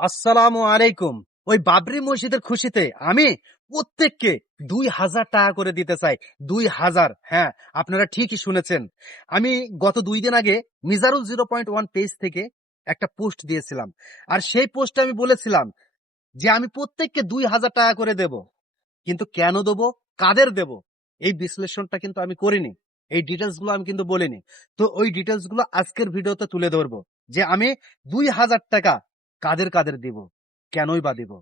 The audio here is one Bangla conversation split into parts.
আসসালামু আলাইকুম। ওই বাবরি মসজিদের খুশিতে আমি প্রত্যেককে 2,000 টাকা করে দিতে চাই। 2,000। হ্যাঁ, আপনারা ঠিকই শুনেছেন। আমি গত 2 দিন আগে মিজারুল 0.1 পেজ থেকে একটা পোস্ট দিয়েছিলাম। আর সেই পোস্টে আমি বলেছিলাম যে আমি প্রত্যেককে 2,000 টাকা করে দেব। কিন্তু কেন দেব, কাদের দেব, এই বিশ্লেষণটা কিন্তু আমি করিনি। এই ডিটেলস গুলো আমি কিন্তু বলিনি। তো ওই ডিটেলস গুলো আজকের ভিডিওতে তুলে ধরবো যে আমি 2,000 টাকা কাদের কাদের দিব, কেনই বা দিব।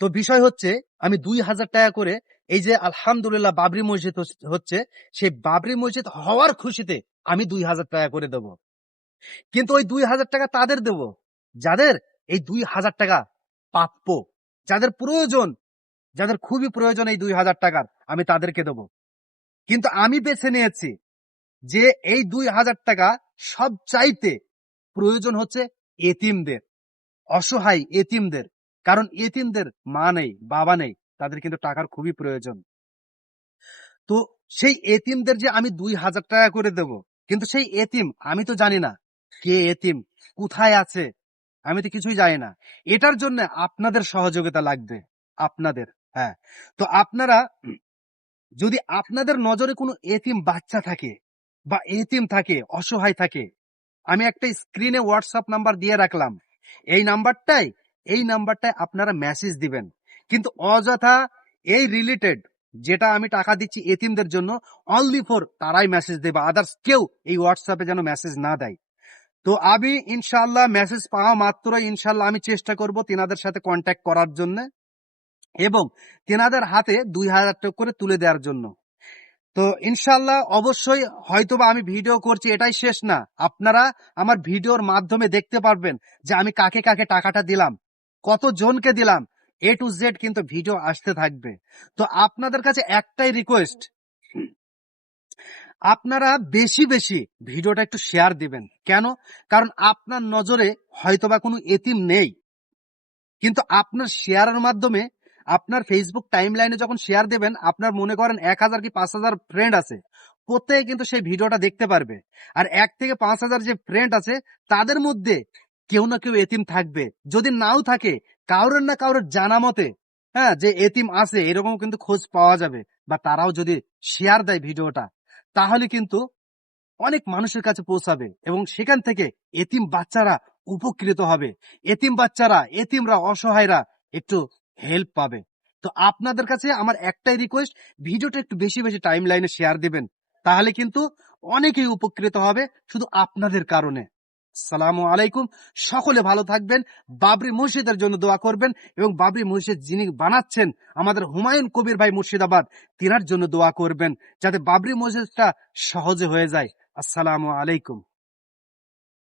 তো বিষয় হচ্ছে, আমি 2,000 টাকা করে এই যে আলহামদুলিল্লাহ বাবরি মসজিদ হচ্ছে, সেই বাবরি মসজিদ হওয়ার খুশিতে আমি 2,000 টাকা করে দেব। কিন্তু ওই 2,000 টাকা তাদের দেব যাদের এই 2,000 টাকা প্রাপ্য, যাদের প্রয়োজন, যাদের খুবই প্রয়োজন এই 2,000 টাকার, আমি তাদেরকে দেব। কিন্তু আমি বেছে নিয়েছি যে এই 2,000 টাকা সব চাইতে প্রয়োজন হচ্ছে এতিমদের, অসহায় এতিমদের। কারণ এতিমদের মা নেই, বাবা নেই, তাদের কিন্তু টাকার খুবই প্রয়োজন। তো সেই এতিমদের যে আমি 2,000 টাকা করে দেব, কিন্তু সেই এতিম আমি তো জানি না কে এতিম, কোথায় আছে, আমি তো কিছুই জানি না। এটার জন্য আপনাদের সহযোগিতা লাগবে, আপনাদের। হ্যাঁ, তো আপনারা যদি আপনাদের নজরে কোনো এতিম বাচ্চা থাকে বা এতিম থাকে, অসহায় থাকে, আমি একটা স্ক্রিনে হোয়াটসঅ্যাপ নাম্বার দিয়ে রাখলাম। এই নাম্বারটায় আপনারা মেসেজ দিবেন। কিন্তু অযথা এই রিলেটেড যেটা আমি টাকা দিচ্ছি এতিমদের জন্য, অনলি ফর তারাই মেসেজ দেবে, আদার্স কেউ এই হোয়াটসঅ্যাপে যেন মেসেজ না দেয়। তো আমি ইনশাল্লাহ মেসেজ পাওয়া মাত্রই ইনশাল্লাহ আমি চেষ্টা করব তেনাদের সাথে কন্ট্যাক্ট করার জন্য এবং তেনাদের হাতে 2,000 টাকা করে তুলে দেওয়ার জন্য। তো ইনশাল্লাহ অবশ্যই হয়তোবা আমি ভিডিও করছি, এটাই শেষ না। আপনারা আমার ভিডিওর মাধ্যমে দেখতে পারবেন যে আমি কাকে কাকে টাকাটা দিলাম, কত জনকে দিলাম, A to Z কিন্তু ভিডিও আসতে থাকবে। তো আপনাদের কাছে একটাই রিকোয়েস্ট, আপনারা বেশি বেশি ভিডিওটা একটু শেয়ার দিবেন। কেন? কারণ আপনার নজরে হয়তোবা কোনো এতিম নেই, কিন্তু আপনার শেয়ারের মাধ্যমে আপনার ফেসবুক টাইম লাইনে যখন শেয়ার দেবেন, আপনার মনে করেন 1,000 কি 5,000 ফ্রেন্ড আছে, প্রত্যেকে কিন্তু সেই ভিডিওটা দেখতে পারবে। আর 1 থেকে 5,000 যে ফ্রেন্ড আছে, তাদের মধ্যে কেউ না কেউ এতিম থাকবে। যদি নাও থাকে, কারোর না কারোর জানা মতে, হ্যাঁ, যে এতিম আছে এরকম কিন্তু খোঁজ পাওয়া যাবে। বা তারাও যদি শেয়ার দেয় ভিডিওটা, তাহলে কিন্তু অনেক মানুষের কাছে পৌঁছাবে এবং সেখান থেকে এতিম বাচ্চারা উপকৃত হবে। এতিম বাচ্চারা, এতিমরা, অসহায়রা একটু হেল্প পাবে। তো আপনাদের কাছে আমার একটাই রিকোয়েস্ট, ভিডিওটা একটু বেশি বেশি টাইম লাইনে শেয়ার দিবেন, তাহলে কিন্তু অনেকেই উপকৃত হবে শুধু আপনাদের কারণে। আসসালামু আলাইকুম। সকলে ভালো থাকবেন। বাবরি মসজিদের জন্য দোয়া করবেন এবং বাবরি মসজিদ যিনি বানাচ্ছেন আমাদের হুমায়ুন কবির ভাই মুর্শিদাবাদ, তিনার জন্য দোয়া করবেন যাতে বাবরি মসজিদটা সহজে হয়ে যায়। আসসালামু আলাইকুম।